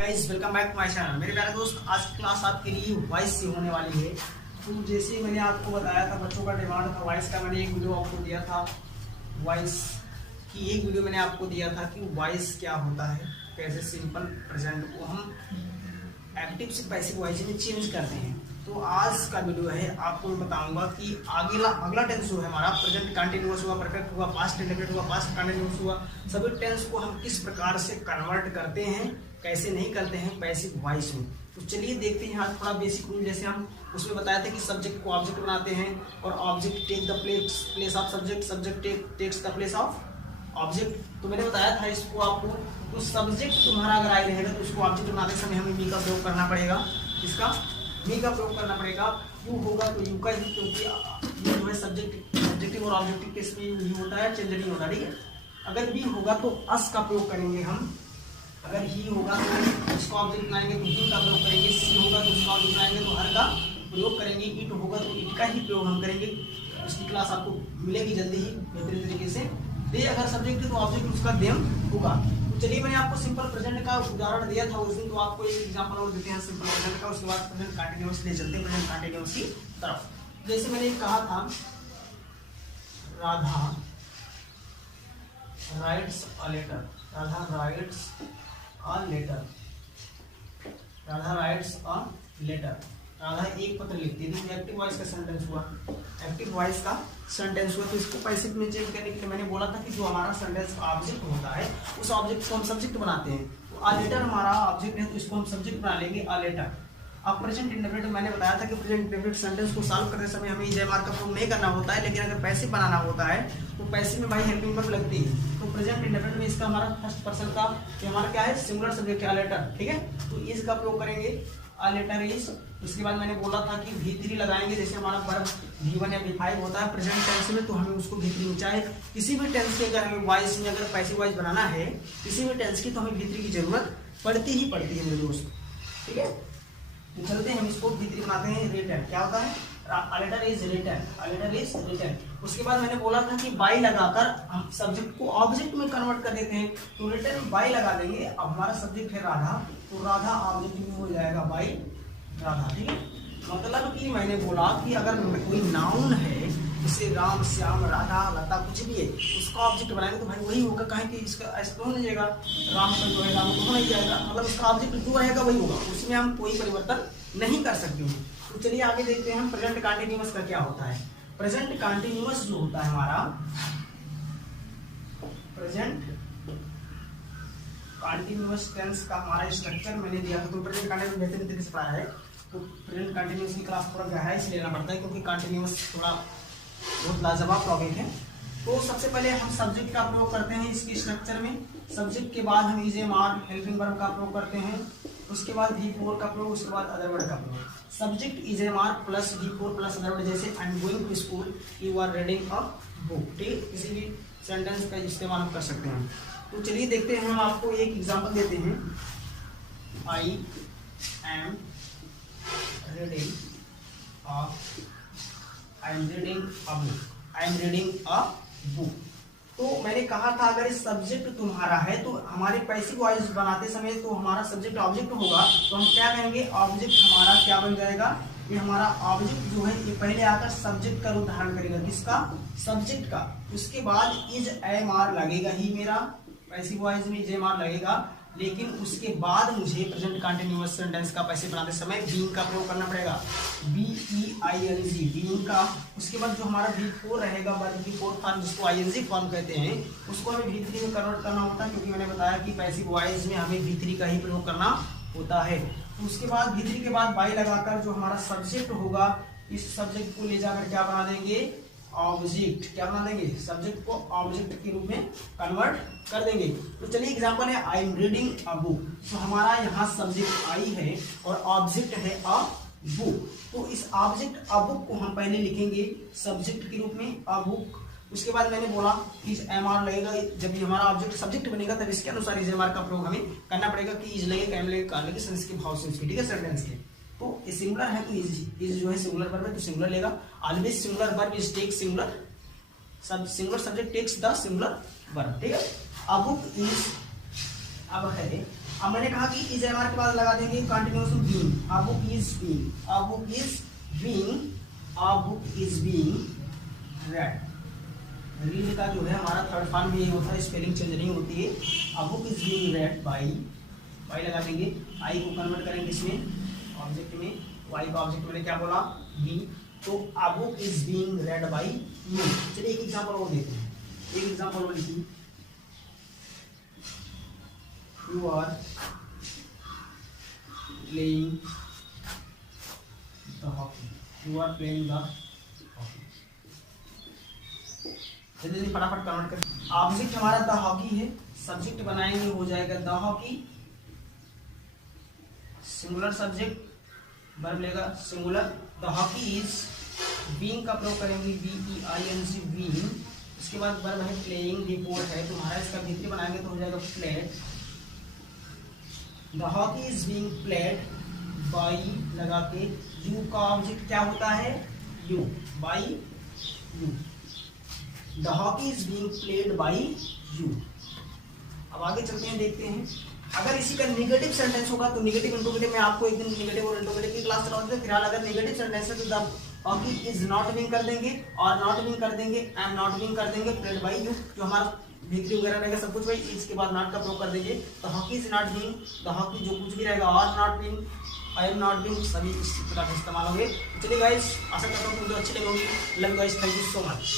Guys welcome back to my channel. मेरे प्यारे दोस्त, आज की क्लास आपके लिए वॉइस से होने वाली है। तो जैसे मैंने आपको बताया था, बच्चों का डिमांड था वॉइस का। मैंने एक वीडियो आपको दिया था वॉइस की, एक वीडियो मैंने आपको दिया था कि वॉइस क्या होता है, कैसे सिंपल प्रेजेंट को हम एक्टिव से पैसिव वॉइस में चेंज करते हैं। तो आज का वीडियो है, आपको मैं बताऊंगा कि अगला टेंस जो है हमारा प्रेजेंट कंटिन्यूअस हुआ, परफेक्ट हुआ, पास्ट इंडेफिनिट हुआ, पास्ट कंटिन्यूअस हुआ, सभी टेंस को हम किस प्रकार से कन्वर्ट करते हैं, कैसे नहीं करते हैं पैसिव वॉइस में। तो चलिए देखते हैं। आज थोड़ा बेसिक रूल, जैसे हम उसमें बताया था कि सब्जेक्ट को ऑब्जेक्ट बनाते हैं और object take the place of subject, subject takes the place of object. तो मैंने बताया था इसको आपको, तो सब्जेक्ट तुम्हारा अगर आई रहेगा तो उसको ऑब्जेक्ट बनाते समय हमें मी का प्रयोग करना पड़ेगा। इसका मी का प्रयोग करना पड़ेगा। यू होगा तो यू का ही, क्योंकि ये जो है सब्जेक्टिव और ऑब्जेक्टिव केस में यू होता है, चेंज नहीं होता, ठीक है। अगर बी होगा तो अस का प्रयोग करेंगे हम। अगर ही होगा तो इसको ऑब्जेक्ट बनाएंगे तो ही का प्रयोग करेंगे। सी होगा तो उसका ऑब्जेक्ट बनाएंगे तो हर का प्रयोग करेंगे। इट होगा तो इट का ही प्रयोग हम करेंगे। इसकी क्लास आपको मिलेगी जल्दी ही बेहतरीन तरीके से। दे अगर सब्जेक्ट है तो ऑब्जेक्ट उसका देम होगा। तो चलिए, मैंने आपको सिंपल प्रेजेंट का उदाहरण दिया था उस दिन, तो आपको एक एग्जांपल और देते हैं सिंपल प्रेजेंट का। उसके बाद प्रेजेंट कंटीन्यूअस ले चलते हैं प्रेजेंट कंटीन्यूअस की तरफ। जैसे मैंने कहा था, Radha writes a letter. Radha writes a letter. Radha writes a letter. Radha एक पत्र लिखती है। तो एक्टिव वॉइस का सेंटेंस हुआ, एक्टिव वॉइस का सेंटेंस हुआ। तो इसको पैसिव में चेंज करने के लिए मैंने बोला था कि जो हमारा सेंटेंस का ऑब्जेक्ट होता है उस ऑब्जेक्ट को हम सब्जेक्ट बनाते हैं। तो अ लेटर हमारा ऑब्जेक्ट है, तो इसको हम सब्जेक्ट बना लेंगे अ लेटर। अब प्रेजेंट इंडेफिनिट मैंने बताया था कि प्रेजेंट इंडेफिनिट सेंटेंस को सॉल्व करते समय हमें इजेमार का प्रयोग नहीं करना होता है, लेकिन अगर पैसिव बनाना होता है तो पैसिव में भाई हेल्पिंग वर्ब लगती है। तो प्रेजेंट इंडेफिनिट में इसका हमारा फर्स्ट पर्सन का ये हमारा क्या है, सिंगुलर सब्जेक्ट है अ लेटर, ठीक है। तो इज का प्रयोग करेंगे, अ लेटर इज। उसके बाद मैंने बोला था कि V3 लगाएंगे। जैसे हमारा वर्ब V1 या V5 होता है प्रेजेंट टेंस में, तो हमें उसको V3 में, चाहे किसी भी टेंस के अगर हमें वॉइस में अगर पैसिव वॉइस बनाना है किसी भी टेंस की, तो हमें V3 की जरूरत पड़ती ही पड़ती है मेरे दोस्त, ठीक है। तो चलते हैं, हम इसको V3 बनाते हैं। रिटन क्या होता है, a letter is written, a letter is written. उसके बाद मैंने बोला था कि बाई लगाकर हम सब्जेक्ट को ऑब्जेक्ट में कन्वर्ट कर देते हैं। तो रिटन बाई लगा देंगे। अब हमारा सब्जेक्ट है राधा, तो राधा ऑब्जेक्ट में हो जाएगा बाई राधा, ठीक है। मतलब कि मैंने बोला कि अगर कोई नाउन है, जैसे राम, श्याम, राधा, लता, कुछ भी है, उसका ऑब्जेक्ट बनाएंगे तो भाई वही होगा। कहें कि इसका ऐसा तो नहीं जाएगा, राम का जो है राम तो नहीं जाएगा, मतलब उसका ऑब्जेक्ट जो रहेगा वही होगा, उसमें हम कोई परिवर्तन नहीं कर सकते हैं। तो चलिए आगे देखते हैं हम प्रेजेंट कंटीन्यूअस का क्या होता है। प्रेजेंट कंटीन्यूअस जो होता है हमारा, प्रेजेंट कंटीन्यूअस टेंस का हमारा स्ट्रक्चर मैंने दिया था। तो प्रेजेंट कंटीन्यूअस बेहतरीन तरीके से पढ़ा है। तो प्रेजेंट कंटीन्यूअस की क्लास थोड़ा गहराई से लेना पड़ता है, क्योंकि कंटीन्यूअस थोड़ा बहुत लाजवाब टॉपिक है। तो सबसे पहले हम सब्जेक्ट का प्रयोग करते हैं इसके स्ट्रक्चर में। सब्जेक्ट के बाद हम is am are helping verb का प्रयोग करते हैं। उसके बाद V4 का प्रयोग, उसके बाद अदर वर्ड का प्रयोग। Subject is am are plus V4 plus other word, जैसे I am going to school, you are reading a book, ठीक। किसी भी सेंटेंस का इस्तेमाल हम कर सकते हैं। तो चलिए देखते हैं, हम आपको एक एग्जांपल देते हैं। I am reading a book. तो मैंने कहा था अगर सब्जेक्ट तुम्हारा है तो हमारे पैसिव वॉइस बनाते समय तो हमारा सब्जेक्ट ऑब्जेक्ट होगा, तो हम क्या कहेंगे, ऑब्जेक्ट हमारा क्या बन जाएगा, ये हमारा ऑब्जेक्ट जो है ये पहले आकर सब्जेक्ट का रूप धारण करेगा। किसका, सब्जेक्ट का। उसके बाद इज एम आर लगेगा ही, मेरा पैसिव वॉइस में इज एम आर लगेगा। लेकिन उसके बाद मुझे प्रेजेंट कंटीन्यूअस सेंटेंस का पैसिव बनाते समय बीइंग का प्रयोग करना पड़ेगा, BEING, बीइंग का। उसके बाद जो हमारा V4 रहेगा, वर्ब की फोर्थ फॉर्म जिसको ING फॉर्म कहते हैं, उसको हमें V3 में कन्वर्ट करना होता है, क्योंकि मैंने बताया कि पैसिव वॉइस में हमें V3 का ही प्रयोग करना होता है। तो उसके बाद V3 के बाद बाई लगाकर जो हमारा सब्जेक्ट होगा, इस सब्जेक्ट को ले जाकर क्या बना देंगे, ऑब्जेक्ट। क्या बना देंगे, सब्जेक्ट को ऑब्जेक्ट के रूप में कन्वर्ट कर देंगे। तो चलिए एग्जांपल है, I am reading a book. तो हमारा यहाँ सब्जेक्ट आई है और ऑब्जेक्ट है अ बुक। तो इस ऑब्जेक्ट अ बुक को हम पहले लिखेंगे सब्जेक्ट के रूप में, अ बुक। उसके बाद मैंने बोला इज एम आर लगेगा। जब ये हमारा ऑब्जेक्ट सब्जेक्ट बनेगा तब इसके अनुसार इज एम आर का प्रयोग हमें करना पड़ेगा कि इज लगेगा, एम लगेगा, कार लगेगा, सेंस के भाव से उसके, ठीक है, सेंटेंस के। तो ये सिंगुलर है तो इज जो है सिंगुलर वर्ब है तो सिंगुलर लेगा। Always singular verb is take singular, सब singular subject takes the singular verb, ठीक है। अ बुक इज अब है, अब मैंने कहा कि इज एमआर के बाद लगा देंगे continuation being, a book is being, a book is being, a book is being red. Read का जो है हमारा थर्ड फॉर्म में ये होता है, स्पेलिंग चेंज नहीं होती है। A book is being red by, by लगा देंगे, आई को कन्वर्ट करेंगे इसमें ऑब्जेक्ट में, वाई का ऑब्जेक्ट मैंने क्या बोला बी, तो a book is being red by you. चलिए एक एग्जांपल और देखते हैं, एक एग्जांपल और लिखिए, you are playing the hockey, you are playing the hockey. जल्दी फटाफट कन्वर्ट कर। ऑब्जेक्ट हमारा द हॉकी है, सब्जेक्ट बनाएंगे हो जाएगा the hockey, singular subject, verb लेगा singular, the hockey is, being का प्रयोग करेंगे बीईआईएनजी बीइंग, इसके बाद वर्ब है प्लेइंग, रिपोर्ट है, तो हमारा इसका भीतरी बनाएंगे तो हो जाएगा played, the hockey is being played by लगा के, यू का ऑब्जेक्ट क्या होता है you, by you, the hockey is being played by you. अब आगे चलते हैं, देखते हैं अगर इसी का नेगेटिव सेंटेंस होगा तो नेगेटिव इंटरोगेटिव में आपको एक दिन नेगेटिव और इंटरोगेटिव की क्लास चलाते हैं। फिलहाल अगर नेगेटिव सेंटेंस है तो the hockey is not being कर देंगे, और नॉट बीइंग कर देंगे, एम नॉट बीइंग कर देंगे, प्लेड बाई यू, जो हमारा भीतरी वगैरह रहेगा सब कुछ भाई, इसके बाद नॉट का प्रयोग कर देंगे, the hockey is not being, the hockey जो कुछ भी रहेगा, और not being, I am not being, सभी इस प्रकार से इस्तेमाल होंगे। चलिए गाइस, आशा करता हूँ तुमको अच्छी लगी होगी। Love you guys, thank you so much.